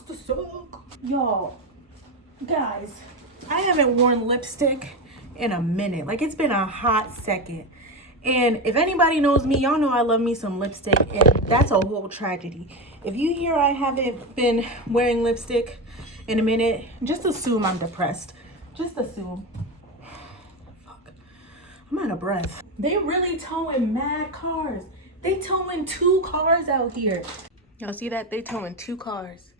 sucks to suck. Y'all, guys, I haven't worn lipstick in a minute. Like, it's been a hot second. And if anybody knows me, y'all know I love me some lipstick, and that's a whole tragedy. If you hear I haven't been wearing lipstick in a minute, just assume I'm depressed. Just assume. Fuck. I'm out of breath. They really towing mad cars. They towing 2 cars out here. Y'all see that? They towing 2 cars.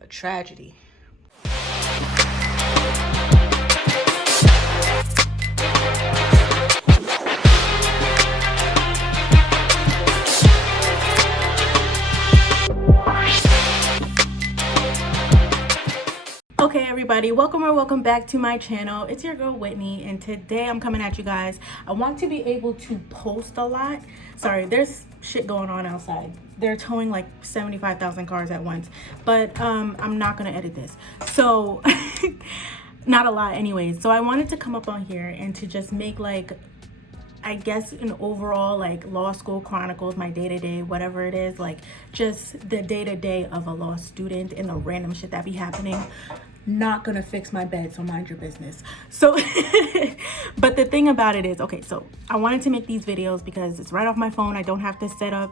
A tragedy. Okay everybody, welcome back to my channel. It's your girl Whitney, and today I'm coming at you guys. I want to be able to post a lot. Sorry, there's shit going on outside. They're towing like 75,000 cars at once, but I'm not gonna edit this, so not a lot anyways. So I wanted to come up on here and to just make, like, I guess an overall, like, law school chronicles, my day-to-day, whatever it is, like just the day-to-day of a law student and the random shit that be happening. Not gonna fix my bed, so mind your business. So but the thing about it is, okay, so I wanted to make these videos because it's right off my phone. I don't have to set up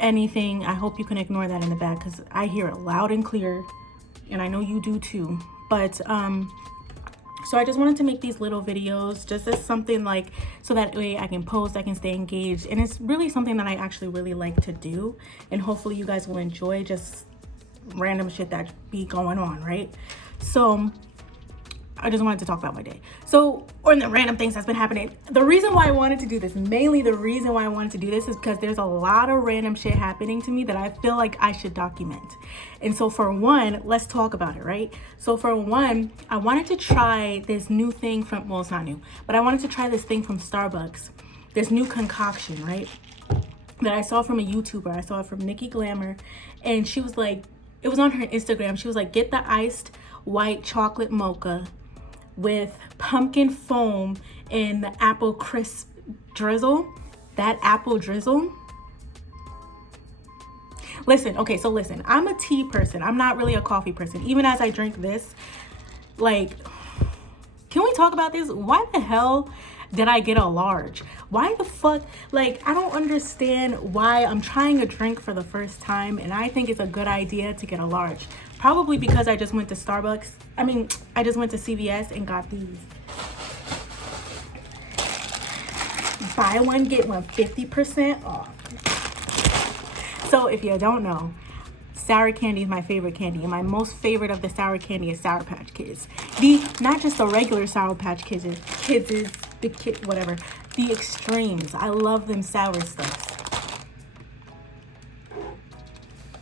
anything. I hope you can ignore that in the back because I hear it loud and clear, and I know you do too. But so I just wanted to make these little videos just as something, like, so that way I can post, I can stay engaged, and it's really something that I actually really like to do, and hopefully you guys will enjoy just random shit that be going on, right? So I just wanted to talk about my day, or the random things that's been happening. The reason why I wanted to do this, mainly the reason why I wanted to do this, is because there's a lot of random shit happening to me that I feel like I should document. And so for one, let's talk about it, right? So for one, I wanted to try this new thing from, well, it's not new, but I wanted to try this thing from Starbucks, this new concoction, right, that I saw from a YouTuber. I saw it from Nikki Glamour, and she was like, it was on her Instagram, she was like, get the iced white chocolate mocha with pumpkin foam and the apple crisp drizzle. That apple drizzle. Listen, okay, so listen, I'm a tea person. I'm not really a coffee person. Even as I drink this, like, can we talk about this? Why the hell did I get a large? Why the fuck? Like, I don't understand why. I'm trying a drink for the first time, and I think it's a good idea to get a large. Probably because I just went to Starbucks. I just went to CVS and got these. Buy one, get one 50% off. So if you don't know, sour candy is my favorite candy, and my most favorite of the sour candy is Sour Patch Kids. Not just the regular Sour Patch Kids, whatever. The extremes. I love them sour stuff.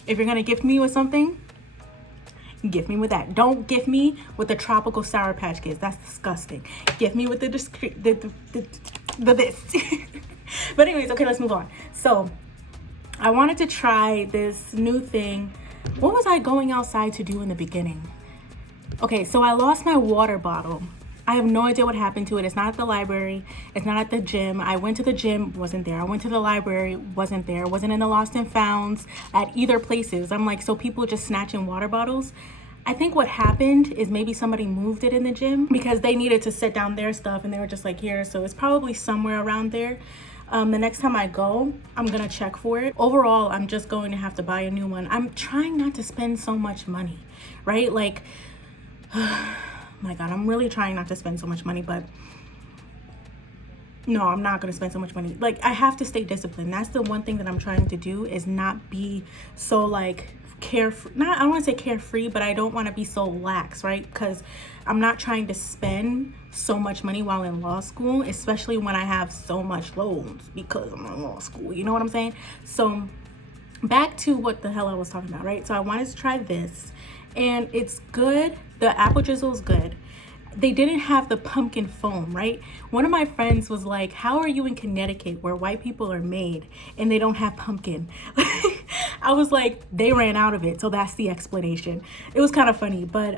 If you're gonna gift me with something, gift me with that. Don't gift me with the tropical Sour Patch Kids. That's disgusting. Gift me with the this. But anyways, okay, let's move on. So I wanted to try this new thing. What was I going outside to do in the beginning? Okay, so I lost my water bottle. I have no idea what happened to it. It's not at the library. It's not at the gym. I went to the gym, wasn't there. I went to the library, wasn't there. Wasn't in the lost and founds at either places. I'm like, so people just snatching water bottles? I think what happened is maybe somebody moved it in the gym because they needed to set down their stuff, and they were just like, here. So it's probably somewhere around there. The next time I go, I'm gonna check for it. Overall, I'm just going to have to buy a new one. I'm trying not to spend so much money, right? Like, my God, I'm really trying not to spend so much money, but no, I'm not going to spend so much money. Like, I have to stay disciplined. That's the one thing that I'm trying to do, is not be so, like, carefree. I don't want to say carefree, but I don't want to be so lax, right? Because I'm not trying to spend so much money while in law school, especially when I have so much loans because I'm in law school. You know what I'm saying? So back to what the hell I was talking about, right? So I wanted to try this, and it's good. The apple drizzle is good. They didn't have the pumpkin foam, right? One of my friends was like, how are you in Connecticut where white people are made and they don't have pumpkin? I was like, they ran out of it, so that's the explanation. It was kind of funny, but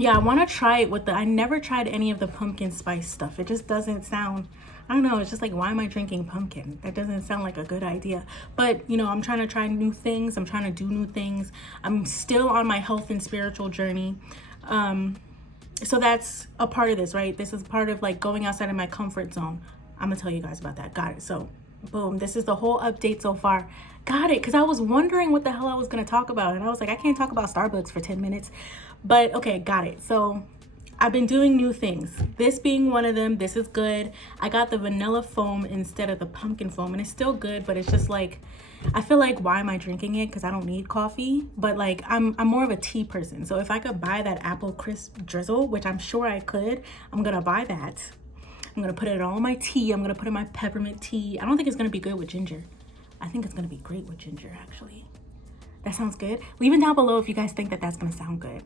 yeah, I want to try it with I never tried any of the pumpkin spice stuff. It just doesn't sound, I don't know, it's just like, why am I drinking pumpkin? That doesn't sound like a good idea. But, you know, I'm trying to try new things. I'm trying to do new things. I'm still on my health and spiritual journey. So that's a part of this, right? This is part of like going outside of my comfort zone. I'm gonna tell you guys about that. Got it. So boom, this is the whole update so far. Got it. Because I was wondering what the hell I was gonna talk about, and I was like, I can't talk about Starbucks for 10 minutes. But okay, got it. So I've been doing new things, this being one of them. This is good. I got the vanilla foam instead of the pumpkin foam, and it's still good, but it's just like, I feel like, why am I drinking it? Because I don't need coffee. But like, I'm more of a tea person. So if I could buy that apple crisp drizzle, which I'm sure I could, I'm gonna buy that. I'm gonna put it all in my tea. I'm gonna put it in my peppermint tea. I don't think it's gonna be good with ginger. I think it's gonna be great with ginger, actually. That sounds good. Leave it down below if you guys think that that's gonna sound good.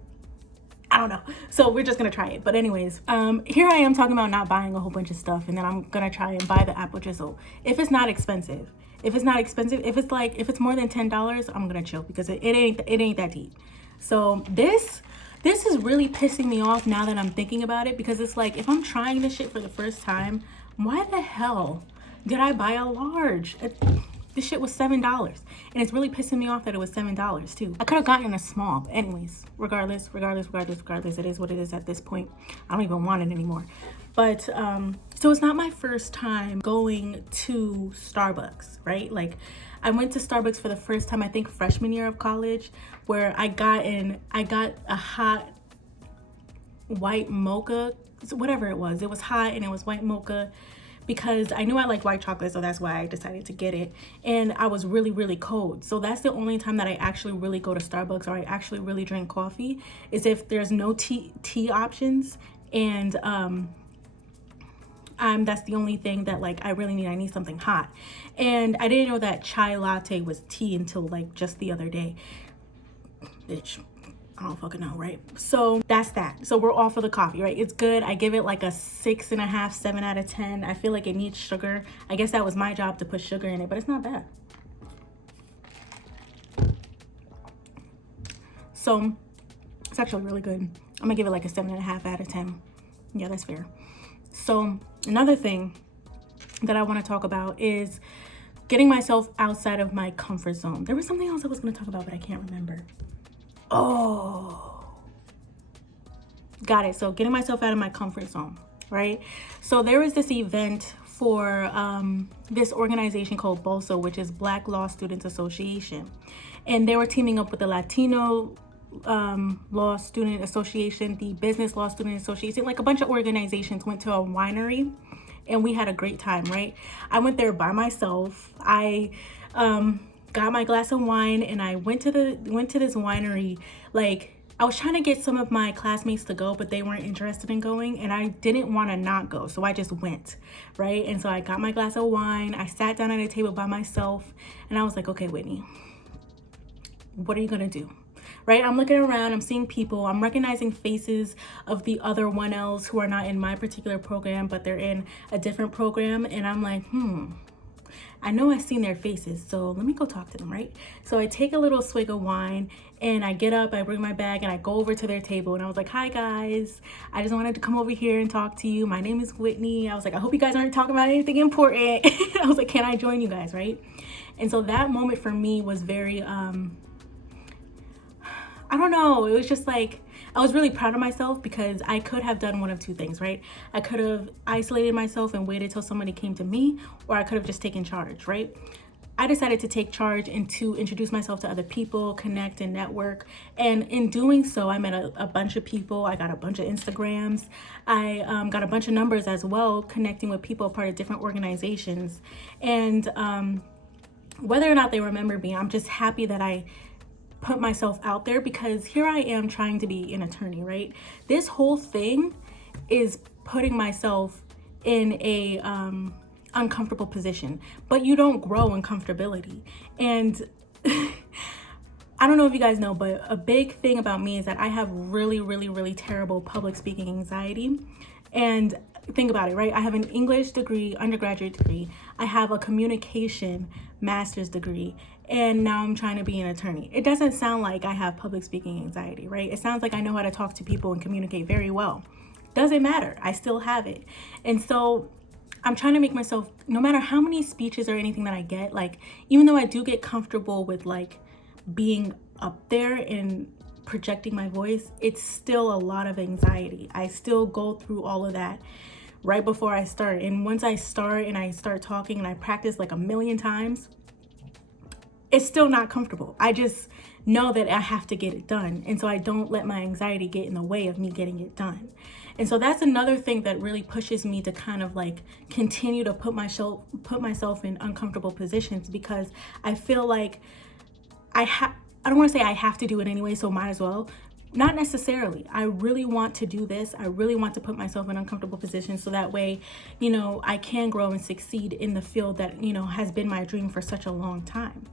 I don't know. So we're just gonna try it. But anyways, here I am talking about not buying a whole bunch of stuff, and then I'm gonna try and buy the apple drizzle if it's not expensive. If it's not expensive, if it's more than $10, I'm gonna chill, because it ain't that deep. So this is really pissing me off now that I'm thinking about it, because it's like, if I'm trying this shit for the first time, why the hell did I buy a large? This shit was $7, and it's really pissing me off that it was $7 too. I could have gotten a small, but anyways, regardless, it is what it is at this point. I don't even want it anymore. But so it's not my first time going to Starbucks, right? Like, I went to Starbucks for the first time, I think freshman year of college, where I got a hot white mocha, whatever it was. It was hot and it was white mocha, because I knew I like white chocolate, so that's why I decided to get it. And I was really, really cold. So that's the only time that I actually really go to Starbucks, or I actually really drink coffee, is if there's no tea options, and that's the only thing that like I really need. I need something hot. And I didn't know that chai latte was tea until like just the other day. Bitch, I don't fucking know, right? So that's that. So we're all for the coffee, right? It's good. I give it like a 6.5, 7 out of 10. I feel like it needs sugar. I guess that was my job to put sugar in it, but it's not bad. So it's actually really good. I'm gonna give it like a 7.5 out of 10. Yeah, that's fair. So another thing that I want to talk about is getting myself outside of my comfort zone. There was something else I was going to talk about, but I can't remember. Oh, got it. So getting myself out of my comfort zone, right? So there was this event for this organization called BOSA, which is Black Law Students Association, and they were teaming up with the Latino Law Student Association, the Business Law Student Association. Like, a bunch of organizations went to a winery, and we had a great time, right? I went there by myself. I got my glass of wine, and I went to this winery. Like, I was trying to get some of my classmates to go, but they weren't interested in going, and I didn't want to not go, so I just went, right? And so I got my glass of wine. I sat down at a table by myself, and I was like, okay, Whitney, what are you gonna do? Right? I'm looking around, I'm seeing people, I'm recognizing faces of the other 1Ls who are not in my particular program, but they're in a different program. And I'm like, I know I've seen their faces, so let me go talk to them, right? So I take a little swig of wine, and I get up, I bring my bag, and I go over to their table, and I was like, hi guys, I just wanted to come over here and talk to you. My name is Whitney. I was like, I hope you guys aren't talking about anything important. I was like, can I join you guys, right? And so that moment for me was very, I don't know, it was just like, I was really proud of myself, because I could have done one of two things, right? I could have isolated myself and waited till somebody came to me, or I could have just taken charge, right? I decided to take charge and to introduce myself to other people, connect and network. And in doing so, I met a bunch of people. I got a bunch of Instagrams. I got a bunch of numbers as well, connecting with people part of different organizations. And whether or not they remember me, I'm just happy that I put myself out there, because here I am trying to be an attorney, right? This whole thing is putting myself in a uncomfortable position, but you don't grow in comfortability. And I don't know if you guys know, but a big thing about me is that I have really, really, really terrible public speaking anxiety. And think about it, right? I have an English degree, undergraduate degree. I have a communication master's degree, and now I'm trying to be an attorney. It doesn't sound like I have public speaking anxiety, right? It sounds like I know how to talk to people and communicate very well. Doesn't matter. I still have it. And so I'm trying to make myself, no matter how many speeches or anything that I get, like, even though I do get comfortable with like being up there and projecting my voice, it's still a lot of anxiety. I still go through all of that right before I start. And once I start and I start talking and I practice like a million times, it's still not comfortable. I just know that I have to get it done. And so I don't let my anxiety get in the way of me getting it done. And so that's another thing that really pushes me to kind of like continue to put myself in uncomfortable positions, because I feel like I don't want to say I have to do it anyway, so might as well. Not necessarily. I really want to do this. I really want to put myself in uncomfortable positions so that way, you know, I can grow and succeed in the field that, you know, has been my dream for such a long time.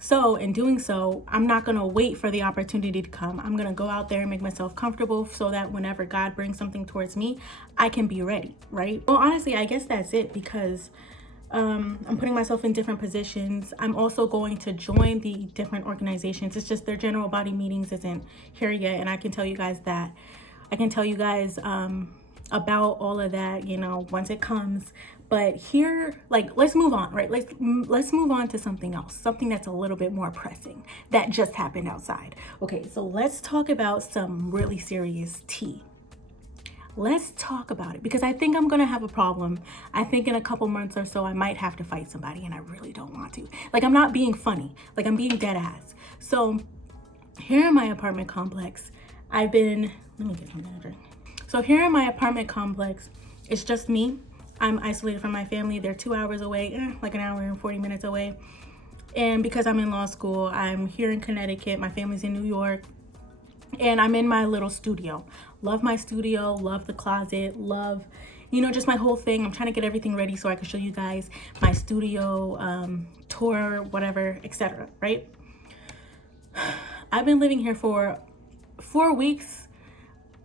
So in doing so, I'm not going to wait for the opportunity to come. I'm going to go out there and make myself comfortable so that whenever God brings something towards me, I can be ready, right? Well, honestly, I guess that's it, because I'm putting myself in different positions. I'm also going to join the different organizations. It's just their general body meetings isn't here yet. And I can tell you guys that. I can tell you guys about all of that, you know, once it comes. But here, like, let's move on, right? Let's move on to something else, something that's a little bit more pressing that just happened outside. Okay, so let's talk about some really serious tea. Let's talk about it, because I think I'm going to have a problem. I think in a couple months or so, I might have to fight somebody, and I really don't want to. Like, I'm not being funny. Like, I'm being dead ass. So here in my apartment complex, let me get something to drink. So here in my apartment complex, it's just me. I'm isolated from my family. They're 2 hours away, like an hour and 40 minutes away. And because I'm in law school, I'm here in Connecticut. My family's in New York. And I'm in my little studio. Love my studio, love the closet, love, you know, just my whole thing. I'm trying to get everything ready so I can show you guys my studio, tour, whatever, etc. right? I've been living here for 4 weeks,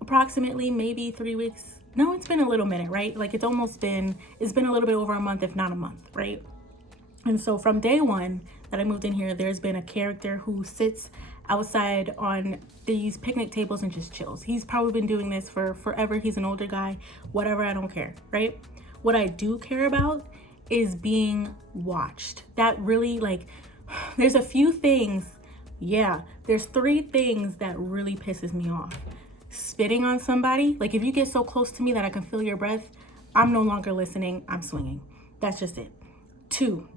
approximately, maybe 3 weeks. No, it's been a little minute, right? Like it's been a little bit over a month, if not a month, right? And so from day one that I moved in here, there's been a character who sits outside on these picnic tables and just chills. He's probably been doing this for forever. He's an older guy, whatever, I don't care, right? What I do care about is being watched. That really, like, there's a few things, there's 3 things that really pisses me off. Spitting on somebody, like if you get so close to me that I can feel your breath, I'm no longer listening, I'm swinging. That's just it. 2,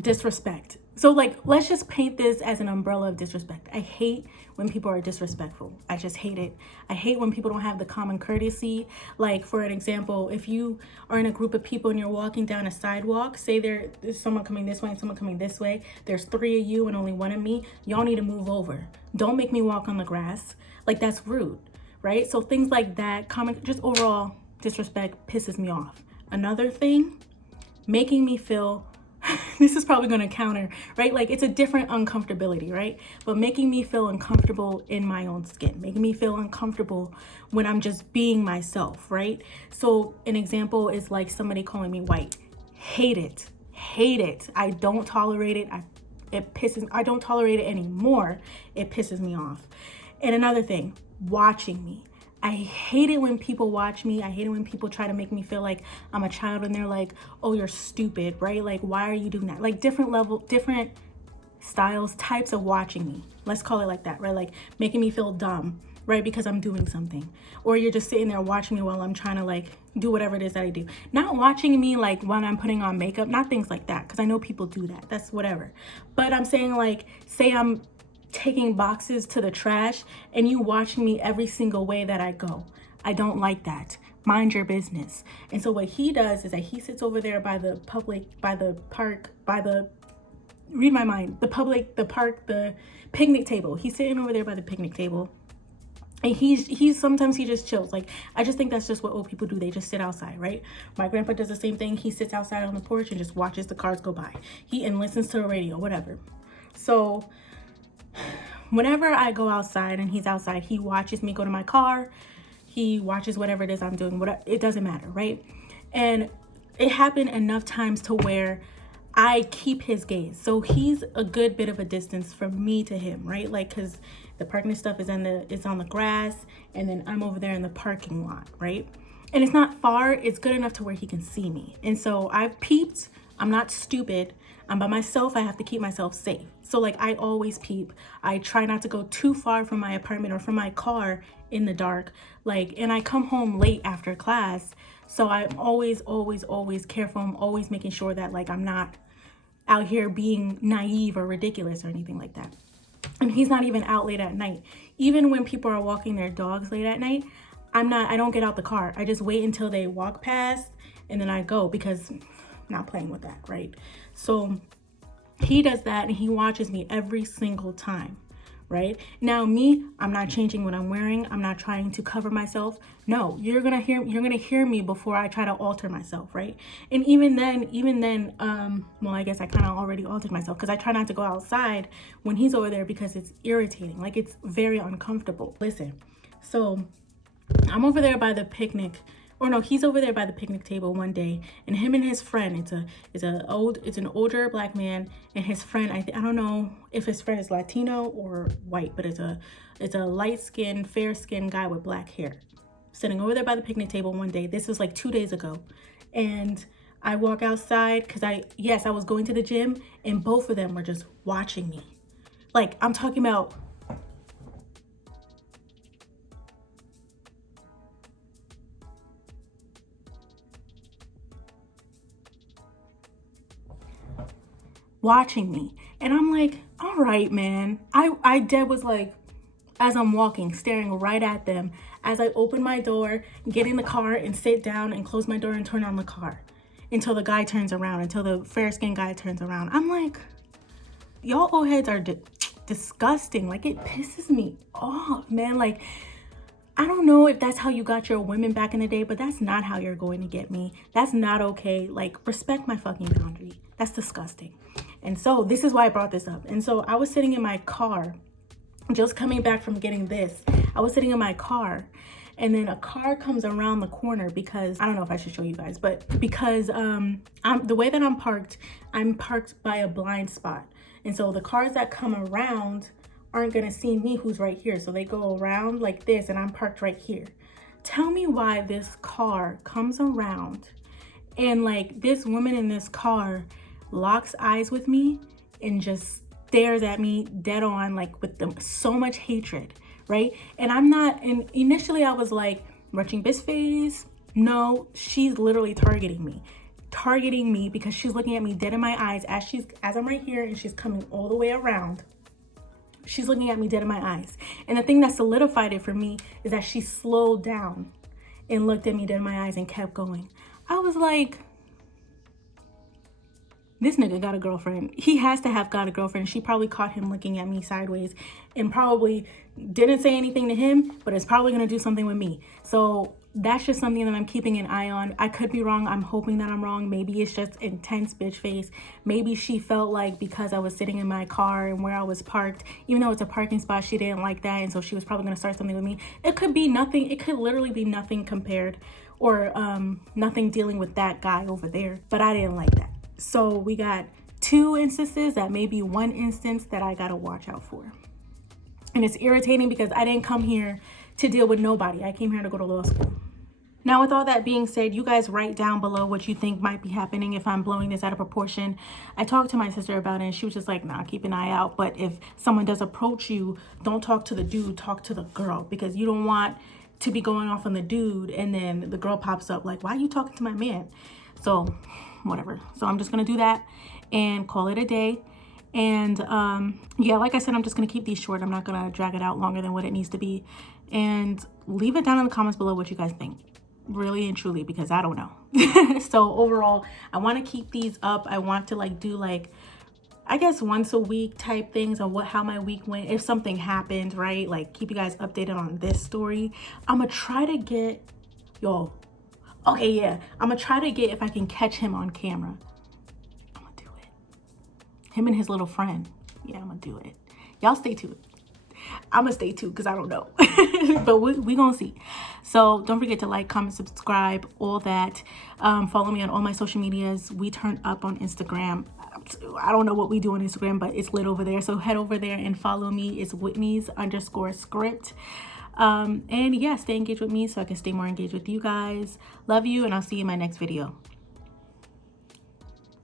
disrespect. So like, let's just paint this as an umbrella of disrespect. I hate when people are disrespectful. I just hate it. I hate when people don't have the common courtesy. Like for an example, if you are in a group of people and you're walking down a sidewalk, say there's someone coming this way and someone coming this way, there's 3 of you and only 1 of me, y'all need to move over. Don't make me walk on the grass. Like that's rude, right? So things like that, just overall disrespect pisses me off. Another thing, making me feel, this is probably going to counter, right? Like it's a different uncomfortability, right? But making me feel uncomfortable in my own skin, making me feel uncomfortable when I'm just being myself, right? So an example is like somebody calling me white. Hate it. I don't tolerate it. I don't tolerate it anymore. It pisses me off. And another thing, watching me. I hate it when people watch me. I hate it when people try to make me feel like I'm a child and they're like, oh, you're stupid, right? Like, why are you doing that? Like different styles, types of watching me. Let's call it like that, right? Like making me feel dumb, right? Because I'm doing something. Or you're just sitting there watching me while I'm trying to like do whatever it is that I do. Not watching me like when I'm putting on makeup, not things like that. Because I know people do that. That's whatever. But I'm saying like, say I'm taking boxes to the trash and you watching me every single way that I go. I don't like that. Mind your business. And so what he does is that he sits over there by the picnic table. He's sitting over there by the picnic table. And he's sometimes he just chills. Like, I just think that's just what old people do. They just sit outside, right? My grandpa does the same thing. He sits outside on the porch and just watches the cars go by. And listens to the radio, whatever. So whenever I go outside and he's outside, he watches me go to my car. He watches whatever it is I'm doing. It doesn't matter, right? And it happened enough times to where I keep his gaze. So he's a good bit of a distance from me to him, right? Like, cause the parking stuff is on the grass, and then I'm over there in the parking lot, right? And it's not far, it's good enough to where he can see me. And so I've peeped. I'm not stupid. I'm by myself. I have to keep myself safe. So like, I always peep. I try not to go too far from my apartment or from my car in the dark. Like, and I come home late after class. So I'm always careful. I'm always making sure that like, I'm not out here being naive or ridiculous or anything like that. And he's not even out late at night. Even when people are walking their dogs late at night, I don't get out the car. I just wait until they walk past and then I go, because I'm not playing with that, right? So he does that and he watches me every single time, right? Now me, I'm not changing what I'm wearing. I'm not trying to cover myself. No, you're gonna hear me before I try to alter myself, right? And even then, well, I guess I kind of already altered myself, because I try not to go outside when he's over there, because it's irritating. Like, it's very uncomfortable. Listen, so I'm over there by the picnic, or no, he's over there by the picnic table one day, and him and his friend, it's an older black man, and his friend, I don't know if his friend is Latino or white, but it's a light-skinned, fair-skinned guy with black hair, sitting over there by the picnic table one day. This was like 2 days ago, and I walk outside because I was going to the gym, and both of them were just watching me. Like, I'm talking about watching me. And I'm like, all right, man. I dead was like, as I'm walking, staring right at them, as I open my door, get in the car and sit down and close my door and turn on the car until the guy turns around, until the fair-skinned guy turns around. I'm like, y'all old heads are disgusting. Like, it pisses me off, man. Like, I don't know if that's how you got your women back in the day, but that's not how you're going to get me. That's not okay. Like, respect my fucking boundary. That's disgusting. And so this is why I brought this up. And so I was sitting in my car, just coming back from getting this. I was sitting in my car, and then a car comes around the corner, because I don't know if I should show you guys, but because the way that I'm parked by a blind spot. And so the cars that come around aren't gonna see me, who's right here. So they go around like this, and I'm parked right here. Tell me why this car comes around, and like, this woman in this car locks eyes with me and just stares at me dead on, like with so much hatred, right? And initially I was like, retching bitch face. No, she's literally targeting me because she's looking at me dead in my eyes as I'm right here, and she's coming all the way around. She's looking at me dead in my eyes. And the thing that solidified it for me is that she slowed down and looked at me dead in my eyes and kept going. I was like, this nigga got a girlfriend. He has to have got a girlfriend. She probably caught him looking at me sideways and probably didn't say anything to him, but is probably gonna do something with me. So that's just something that I'm keeping an eye on. I could be wrong. I'm hoping that I'm wrong. Maybe it's just intense bitch face. Maybe she felt like because I was sitting in my car and where I was parked, even though it's a parking spot, she didn't like that. And so she was probably gonna start something with me. It could be nothing. It could literally be nothing compared, or nothing dealing with that guy over there. But I didn't like that. So we got 2 instances, that may be 1 instance that I gotta watch out for. And it's irritating because I didn't come here to deal with nobody. I came here to go to law school. Now, with all that being said, you guys write down below what you think might be happening if I'm blowing this out of proportion. I talked to my sister about it, and she was just like, nah, keep an eye out. But if someone does approach you, don't talk to the dude, talk to the girl, because you don't want to be going off on the dude and then the girl pops up like, why are you talking to my man? So whatever. So I'm just gonna do that and call it a day. And yeah, like I said, I'm just gonna keep these short. I'm not gonna drag it out longer than what it needs to be. And leave it down in the comments below what you guys think, really and truly, because I don't know. So overall, I want to keep these up. I want to like do like, I guess, once a week type things on how my week went, if something happened, right? Like, keep you guys updated on this story. I'm gonna try to get y'all. Okay, yeah, I'm gonna try to get, if I can catch him on camera, I'm gonna do it. Him and his little friend. Yeah, I'm gonna do it. Y'all stay tuned. I'm gonna stay tuned because I don't know. But we gonna see. So don't forget to like, comment, subscribe, all that. Follow me on all my social medias. We turn up on Instagram. I don't know what we do on Instagram, but it's lit over there. So head over there and follow me. It's Whitney's_script. And yeah, stay engaged with me so I can stay more engaged with you guys. Love you, and I'll see you in my next video.